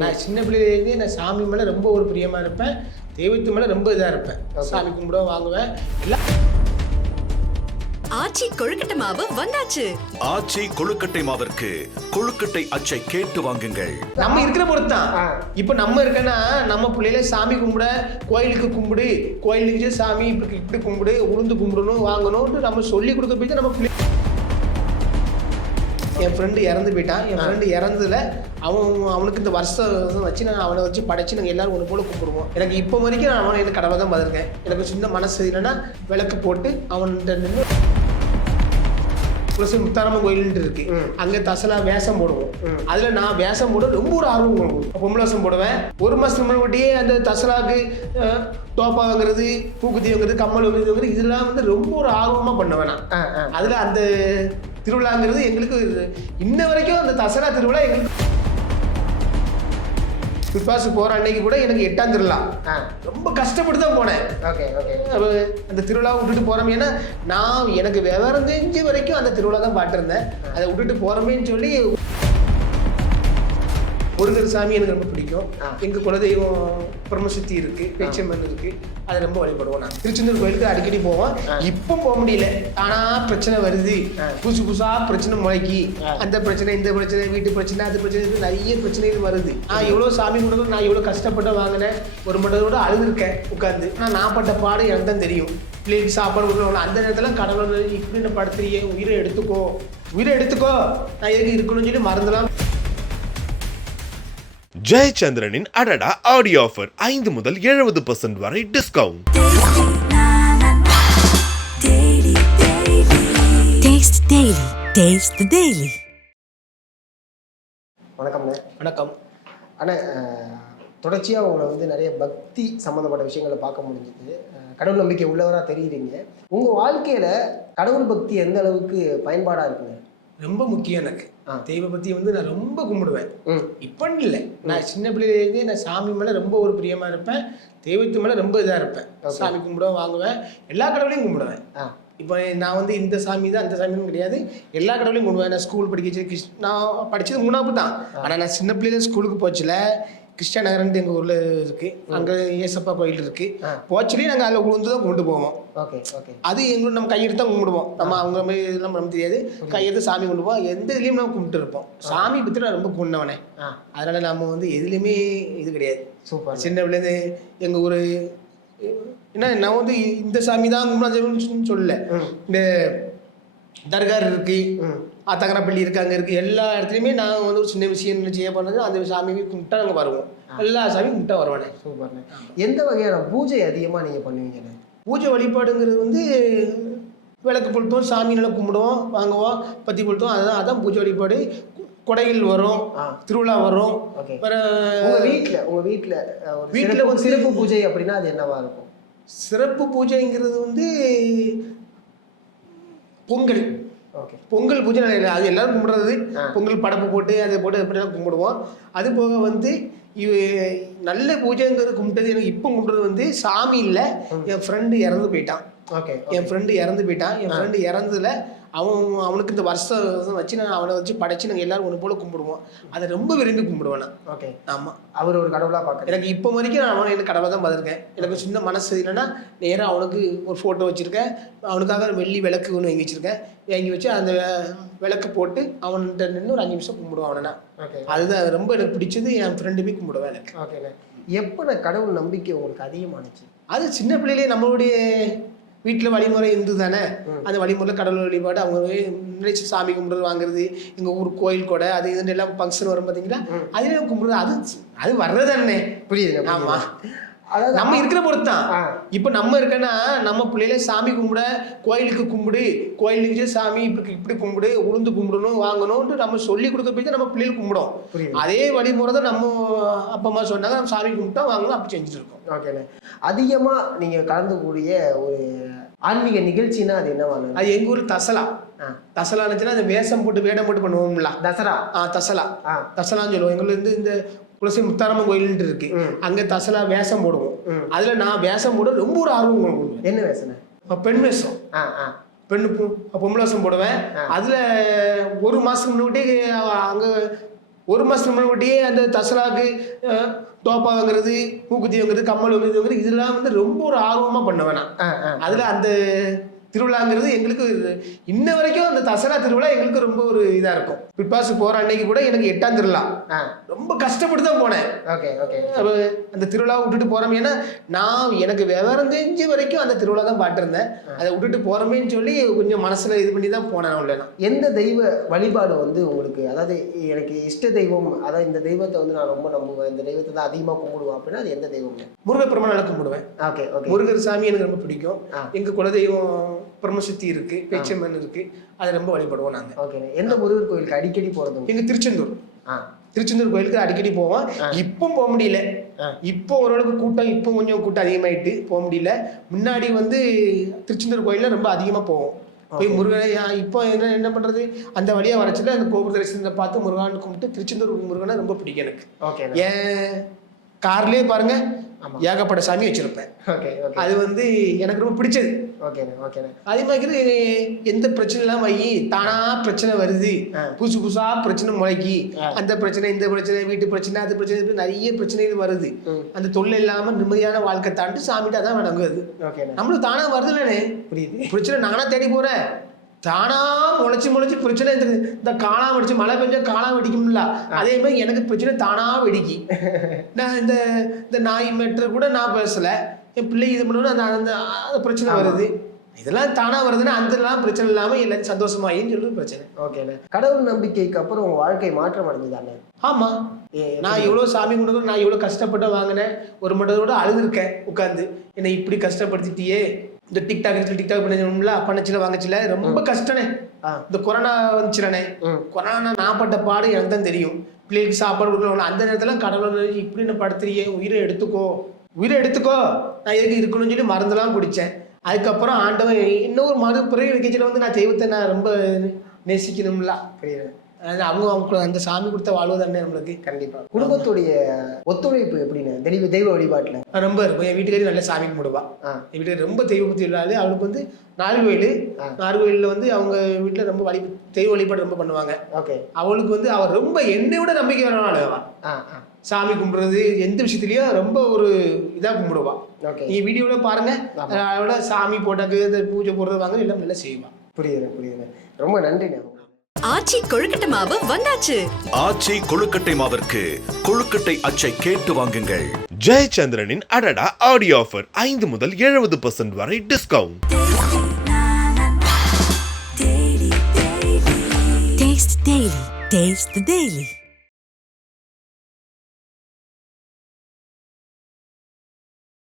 நான் சின்ன பிள்ளையிலேருந்தே நான் சாமி மேலே ரொம்ப ஒரு பிரியமாக இருப்பேன். தெய்வத்து மேலே ரொம்ப இதாக இருப்பேன். சாமி கும்பிடுவேன் வாங்குவேன். எல்லாம் ஆச்சி கொழுக்கட்டை மாவு வந்தாச்சு. ஆச்சி கொழுக்கட்டை மாவிற்கு கொழுக்கட்டை அச்சை கேட்டு வாங்குங்கள். நம்ம இருக்கிற பொறுத்து தான் இப்போ நம்ம இருக்கேன்னா நம்ம பிள்ளையில சாமி கும்பிட கோயிலுக்கு கும்பிடு கோயிலுக்கு சாமி இப்படி இப்படி கும்பிடு உளுந்து கும்பிடணும் வாங்கணும்னு நம்ம சொல்லி கொடுக்க போய் தான் நம்ம பிள்ளை என் ஃப்ரெண்டு இறந்து போயிட்டான். என் ஃப்ரெண்டு இறந்ததுல அவன் அவனுக்கு இந்த வருஷம் வச்சு நான் அவனை வச்சு படைச்சு நாங்கள் எல்லாரும் ஒன்று போல கும்பிடுவோம் எனக்கு இப்போ வரைக்கும் நான் அவனை எனக்கு கடவுளை தான் பார்த்துருக்கேன் எனக்கு சின்ன மனசு இல்லைன்னா விளக்கு போட்டு அவன்கிட்ட நின்று துளசி முத்தாரம்மன் கோயில்ன்ட்டு இருக்கு. அங்க தசலா வேஷம் போடுவோம். அதுல நான் வேஷம் போட ரொம்ப ஒரு ஆர்வம் இருக்கும் பொம்பளை வேஷம் போடுவேன். ஒரு மாசத்துக்கு முன்னாடியே அந்த தசலாக்கு அஹ், தோப்பா வாங்குறது பூக்குத்தி வாங்குறது கம்மல் வாங்குறது வாங்குறது இதெல்லாம் வந்து ரொம்ப ஒரு ஆர்வமா பண்ணுவேன் நான். அதுல அந்த திருவிழாங்கிறது எங்களுக்கு இன்ன வரைக்கும் அந்த தசரா திருவிழா எங்களுக்கு பிப்பாசு போற அன்னைக்கு கூட எனக்கு எட்டாம் திருவிழா. ரொம்ப கஷ்டப்பட்டு தான் போனேன். Okay okay. அந்த திருவிழாவை விட்டுட்டு போறோம். ஏன்னா நான் எனக்கு விவரம் தெரிஞ்ச வரைக்கும் அந்த திருவிழா தான் பாட்டிருந்தேன் அதை விட்டுட்டு போறோமேன்னு சொல்லி முருகர் சாமி எனக்கு ரொம்ப பிடிக்கும். எங்க குலதெய்வம் பிரம்மசக்தி இருக்கு பேச்சம்மன் இருக்கு அதை ரொம்ப வழிபடுவோம் நான் திருச்செந்தூர் கோயிலுக்கு அடிக்கடி போவோம். இப்போ போக முடியல. ஆனா பிரச்சனை வருது. புதுசு புதுசா பிரச்சனை முளைக்கி. அந்த பிரச்சனை இந்த பிரச்சனை வீட்டு பிரச்சனை அது பிரச்சனை நிறைய பிரச்சனைகள் வருது. நான் எவ்வளவு சாமி கொடுக்கும் நான் எவ்வளவு கஷ்டப்பட்டு வாங்கினேன் ஒரு மண்டலோட அழுதுருக்கேன் உட்காந்து நான் நான் பட்ட பாடு எனக்கு தான் தெரியும். பிள்ளைக்கு சாப்பாடு கொடுக்கணும் அந்த நேரத்துல கடவுள் இப்படி நான் படுத்துறியே உயிரை எடுத்துக்கோ உயிரை எடுத்துக்கோ. நான் எதுக்கு இருக்கணும்னு சொல்லி மறந்துலாம் ஜெயச்சந்திரனின் அடடா ஆடியோ ஆஃபர் ஐந்து முதல் எழுபது பர்சன்ட் வரை discount Taste Daily. Taste the Daily. வணக்கம்ண்ணே வணக்கம். அண்ணா அஹ், தொடர்ச்சியா உங்களை வந்து நிறைய பக்தி சம்மந்தப்பட்ட விஷயங்களை பார்க்க முடிஞ்சது. கடவுள் நம்பிக்கை உள்ளவராக தெரியுறீங்க. உங்க வாழ்க்கையில கடவுள் பக்தி எந்த அளவுக்கு பயன்பாடா இருக்குங்க? ரொம்ப முக்கியம் எனக்கு. தெய்வ பத்தி வந்து நான் ரொம்ப கும்பிடுவேன். இப்பன்னு இல்லை. நான் சின்ன பிள்ளையிலேருந்தே நான் சாமி மேலே ரொம்ப ஒரு பிரியமாக இருப்பேன். தெய்வத்து மேலே ரொம்ப இதாக இருப்பேன். சாமி கும்பிடுவேன் வாங்குவேன். எல்லா கடவுளையும் கும்பிடுவேன். இப்போ நான் வந்து இந்த சாமி தான் அந்த சாமின்னு கிடையாது. எல்லா கடவுளையும் கும்பிடுவேன். நான் ஸ்கூல் படிக்க நான் படித்தது மூணாவது தான். ஆனால் நான் சின்ன பிள்ளையில ஸ்கூலுக்கு போச்சுல கிருஷ்ண நகரன்ட்டு எங்கள் ஊரில் இருக்குது அங்கே ஏசப்பா கோயில் இருக்குது போச்சுலேயே நாங்கள் அதில் உளுந்து தான் கொண்டு போவோம். Okay okay. அது எங்களுக்கு நம்ம கையெடுத்து தான் கும்பிடுவோம். நம்ம அவங்க மாதிரி இதெல்லாம் நமக்கு தெரியாது கையெடுத்து சாமி கும்பிடுவோம். எந்த இதுலேயும் நம்ம கும்பிட்டு இருப்போம். சாமி பற்றி நான் ரொம்ப கும்பிட்டவனே ஆ. அதனால நம்ம வந்து எதுலேயுமே இது கிடையாது. சூப்பர். சின்ன பிள்ளைந்து எங்கள் ஊர் என்ன நான் வந்து இந்த சாமி தான் கும்பிடான்னு சொல்லல இந்த தர்கார் இருக்கு. ஆத்தகரப்பள்ளி இருக்கு அங்கே இருக்கு. எல்லா இடத்துலையுமே நான் வந்து ஒரு சின்ன விஷயம் என்ன செய்ய பண்ணது அந்த சாமியை கும்பிட்டா நாங்கள் வருவோம். எல்லா சாமியும் கும்பிட்டா வருவானே. சூப்பர்ண்ணே. எந்த வகையான பூஜை அதிகமா நீங்க பண்ணுவீங்கண்ணே பூஜை வழிபாடுங்கிறது வந்து விளக்கு கொளுத்துவோம் சாமி நல்லா கும்பிடுவோம் வாங்குவோம் பத்தி கொளுத்துவோம் அதுதான் அதான் பூஜை வழிபாடு. கொடைகள் வரும். திருவிழா வரும். வேற உங்க வீட்ல உங்க வீட்ல அஹ், ஒரு சிறப்பு பூஜை அப்படின்னா அது என்னவா இருக்கும்? சிறப்பு பூஜைங்கிறது வந்து பொங்கல். பொங்கல் பூஜை அது எல்லாரும் கும்பிடுறது. பொங்கல் படப்பு போட்டு அதை போட்டு அப்படிலாம் கும்பிடுவோம். அது போக வந்து இவ நல்ல பூஜைங்கிறது கும்பிட்டது. எனக்கு இப்போ கும்பிடுறது வந்து சாமி இல்லை என் ஃப்ரெண்டு இறந்து போயிட்டான். என் ஃப்ரெண்டு இறந்து போயிட்டான். என் ஃப்ரெண்டு இறந்ததுல அவன் அவனுக்கு இந்த வருஷம் வச்சு நான் அவனை வச்சு படைச்சு நாங்கள் எல்லாரும் ஒன்று போல கும்பிடுவோம். அதை ரொம்ப விரும்பி கும்பிடுவேன் நான். ஓகே ஆமாம் அவர் ஒரு கடவுளா பார்க்குறேன் எனக்கு இப்போ வரைக்கும் நான் அவனை எனக்கு கடவுளை தான் பார்த்துருக்கேன். எனக்கு சின்ன மனசு இல்லைன்னா நேராக அவனுக்கு ஒரு ஃபோட்டோ வச்சுருக்கேன். அவனுக்காக வெள்ளி விளக்கு ஒன்று வாங்கி வச்சுருக்கேன். வாங்கி வச்சு அந்த விளக்கு போட்டு அவன்கிட்ட நின்று ஒரு அஞ்சு நிமிஷம் கும்பிடுவான் அவனை. ஓகே அதுதான் ரொம்ப எனக்கு பிடிச்சது. என் ஃப்ரெண்டுமே கும்பிடுவேன் எனக்கு. ஓகேண்ணே எப்போ நான் கடவுள் நம்பிக்கை உங்களுக்கு அதிகமானுச்சு? அது சின்ன பிள்ளையிலே நம்மளுடைய வீட்டில் வழிமுறை இந்து தானே அந்த வழிமுறையில் கடவுள் வழிபாடு அவங்க நினைச்சு சாமி கும்பிடுறது வாங்குறது எங்கள் ஊர் கோயில் கூட அது இதுன்னு எல்லாம் ஃபங்க்ஷன் வரும் பார்த்தீங்களா அதுலேயே கும்பிடுறது அது அது வர்றது தானே புரியுது ஆமா. அதாவது நம்ம இருக்கிற பொறுத்து தான். இப்போ நம்ம இருக்கேன்னா நம்ம பிள்ளையில சாமி கும்பிட கோயிலுக்கு கும்பிடு கோயிலுக்கு சாமி இப்படி இப்படி கும்பிடு உளுந்து கும்பிடணும் வாங்கணும்னு நம்ம சொல்லி கொடுக்க போய் நம்ம பிள்ளைகள் கும்பிடும். அதே வழிமுறை தான் நம்ம அப்பா அம்மா சொன்னாங்க நம்ம சாமி கும்பிட்டா வாங்கணும் அப்படி செஞ்சுட்டு இருக்கோம். ஓகேண்ணே அதிகமா நீங்க கலந்துக்கூடிய ஒரு ஆன்மீக நிகழ்ச்சினா அது என்னவாங்க அது எங்க ஊர் தசலா. தசலா இருந்துச்சுன்னா அந்த வேஷம் போட்டு வேடம் போட்டு பண்ணுவோம்ல. தசரா ஆ தசலா. தசலான்னு சொல்லுவோம். எங்களுக்கு இந்த துளசி முத்தாரம்மன் கோயில்ன்ட்டு இருக்கு. அங்க தசலா வேஷம் போடுவோம். அதுல நான் வேஷம் போட ரொம்ப ஒரு ஆர்வம். என்ன அப்ப பெண் வேஷம். ஆ ஆ. பெண்ணு பொம்பளை வேஷம் போடுவேன். அதுல ஒரு மாசம் முன்னாடி அங்க ஒரு மாதத்துக்கு முன்னாடியே அந்த தசராக்கு அஹ், டோப்பா வாங்குறது மூக்குத்தி வாங்குறது கம்மல் வாங்குறது வாங்குறது இதெல்லாம் வந்து ரொம்ப ஒரு ஆர்வமாக பண்ணுவேன் நான். அதில் அந்த திருவிழாங்கிறது எங்களுக்கு இன்ன வரைக்கும் அந்த தசரா திருவிழா எங்களுக்கு ரொம்ப ஒரு இதாக இருக்கும். பிக் பாஸ் போகிற அன்னைக்கு கூட எனக்கு எட்டாம் திருவிழா. ஆ ரொம்ப கஷ்டப்பட்டு தான் போனேன். Okay okay. அப்ப அந்த திருவிழாவை விட்டுட்டு போகிறோம் ஏன்னா நான் எனக்கு விவரம் தெரிஞ்ச வரைக்கும் அந்த திருவிழா தான் பாட்டிருந்தேன் அதை விட்டுட்டு போகிறோமேன்னு சொல்லி கொஞ்சம் மனசில் இது பண்ணி தான் போனேன் நான் உள்ள நான் எந்த தெய்வ வழிபாடு வந்து உங்களுக்கு அதாவது எனக்கு இஷ்ட தெய்வம் அதாவது இந்த தெய்வத்தை வந்து நான் ரொம்ப நம்புவேன் இந்த தெய்வத்தை தான் அதிகமாக கும்பிடுவேன் அப்படின்னா அது எந்த தெய்வம் முருகப்பெருமான் நல்லா கும்பிடுவேன். Okay okay. முருகர் சாமி எனக்கு ரொம்ப பிடிக்கும். ஆ. எங்க குலதெய்வம் பிரம்மசக்தி இருக்கு பேச்சம்மன் இருக்கு அதை ரொம்ப வழிபடுவோம் நாங்க. ஓகே எந்த முருகர் கோயிலுக்கு அடிக்கடி போகிறது எங்க திருச்செந்தூர். திருச்செந்தூர் கோயிலுக்கு அடிக்கடி போவோம். இப்போ போக முடியல. இப்போ ஓரளவுக்கு கூட்டம் இப்போ கொஞ்சம் கூட்டம் அதிகமாயிட்டு போக முடியல. முன்னாடி வந்து திருச்செந்தூர் கோயில்ல ரொம்ப அதிகமா போவோம். போய் முருகனை இப்போ என்ன என்ன பண்றது? அந்த வழியா வரச்சுல அந்த கோபுர தரிசனத்தை பார்த்து முருகான்னு கும்பிட்டு திருச்செந்தூர் முருகனை ரொம்ப பிடிக்கும் எனக்கு. ஓகே. ஏன்? கார்லயே பாருங்க. ஏகப்பட்ட சாமி வச்சிருப்பேன். ஓகே ஓகே அது வந்து எனக்கு ரொம்ப பிடிச்சது. ஓகேண்ணே ஓகேண்ணே அதே மாதிரி எந்த பிரச்சனை இல்லாம வை தானா பிரச்சனை வருது. புதுசு புதுசா பிரச்சனை முளைக்கி. அந்த பிரச்சனை இந்த பிரச்சனை வீட்டு பிரச்சனை அது பிரச்சனை நிறைய பிரச்சனைகள் வருது. அந்த தொல்லை இல்லாம நிம்மதியான வாழ்க்கை தாண்டி சாமிட்டா தான் வணங்குது ஓகேண்ணே நம்மளும் தானா வருதுல்லண்ணே புரியுது. பிரச்சனை நானா தேடி போறேன். தானா முளைச்சு முளைச்சு பிரச்சனை இந்த இந்த காணா வெடிச்சு மழை பெஞ்சா காணா வெடிக்கும்ல. அதே மாதிரி எனக்கு பிரச்சனை தானா வெடிக்கி. நான் இந்த இந்த நாய் மெட்ரு கூட நான் பேசல. என் பிள்ளை இது பண்ணணும் அந்த அந்த பிரச்சனை வருது. இதெல்லாம் தானா வருதுன்னா அந்த பிரச்சனை இல்லாம எல்லாரும் சந்தோஷமாயின்னு சொல்றது பிரச்சனை. ஓகேண்ணே கடவுள் நம்பிக்கைக்கு அப்புறம் உங்கள் வாழ்க்கை மாற்றம் அடைஞ்சுதானே ஆமா. நான் எவ்வளோ சாமி கும்பிட்டு நான் எவ்வளோ கஷ்டப்பட்டு வாங்கினேன். ஒரு மட்டத்தோட அழுதுருக்கேன் உட்காந்து என்னை இப்படி கஷ்டப்படுத்திட்டியே? இந்த டிக்டாக் இருக்கு, டிக்டாக் பண்ணல பண்ணச்சில வாங்கச்சில ரொம்ப கஷ்டனே. இந்த கொரோனா வந்துச்சுலனே ம். கொரோனா நான் பட்ட பாடு எனக்கு தான் தெரியும். பிள்ளைகளுக்கு சாப்பாடு கொடுக்கணும் அந்த நேரத்துல கடவுள் இப்படி என்ன படுத்துறியே உயிரை எடுத்துக்கோ. உயிரை எடுத்துக்கோ. நான் எதுக்கு இருக்கணும்னு சொல்லி மருந்தெல்லாம் குடித்தேன் அதுக்கப்புறம் ஆண்டவன் இன்னொரு மறுபிறவி வைக்கச்சில வந்து நான் தெய்வத்தை நான் ரொம்ப நேசிக்கணும்ல. அது அவங்க அவங்க அந்த சாமி கொடுத்த வாழ்வு தானே நம்மளுக்கு? கண்டிப்பா. குடும்பத்துடைய ஒத்துழைப்பு எப்படிண்ணே தெய்வ தெய்வ வழிபாட்டுல. ரொம்ப இருக்கும். என் வீட்டுக்காரி நல்ல சாமி கும்பிடுவா. என் வீட்டுக்கு ரொம்ப தெய்வ பக்தி இல்லாது அவளுக்கு வந்து நார்கோயில். நார்கோயிலில் வந்து அவங்க வீட்டில் ரொம்ப வழி தெய்வ வழிபாடு ரொம்ப பண்ணுவாங்க. ஓகே. அவளுக்கு வந்து அவள் ரொம்ப என்னை விட நம்பிக்கை ஆ ஆ. சாமி கும்பிடுறது எந்த விஷயத்துலயும் ரொம்ப ஒரு இதாக கும்பிடுவா. ஓகே. நீ வீடியோவில் பாருங்க. அவளோட சாமி போட்டாக்கு பூஜை போடுறது வாங்க எல்லாம் நல்லா செய்வா. புரியுதுண்ணே புரியுதுண்ணே ரொம்ப நன்றிண்ணே. ஆச்சி கொழுக்கட்டை மாவு வந்தாச்சு ஆச்சி கொழுக்கட்டை மாவிற்கு கொழுக்கட்டை அச்சை கேட்டு வாங்குங்கள் ஜெயச்சந்திரனின் அடடா ஆடியோ ஆஃபர் ஐந்து முதல் எழுபது பர்சன்ட் வரை discount Taste the Daily. Taste the Daily.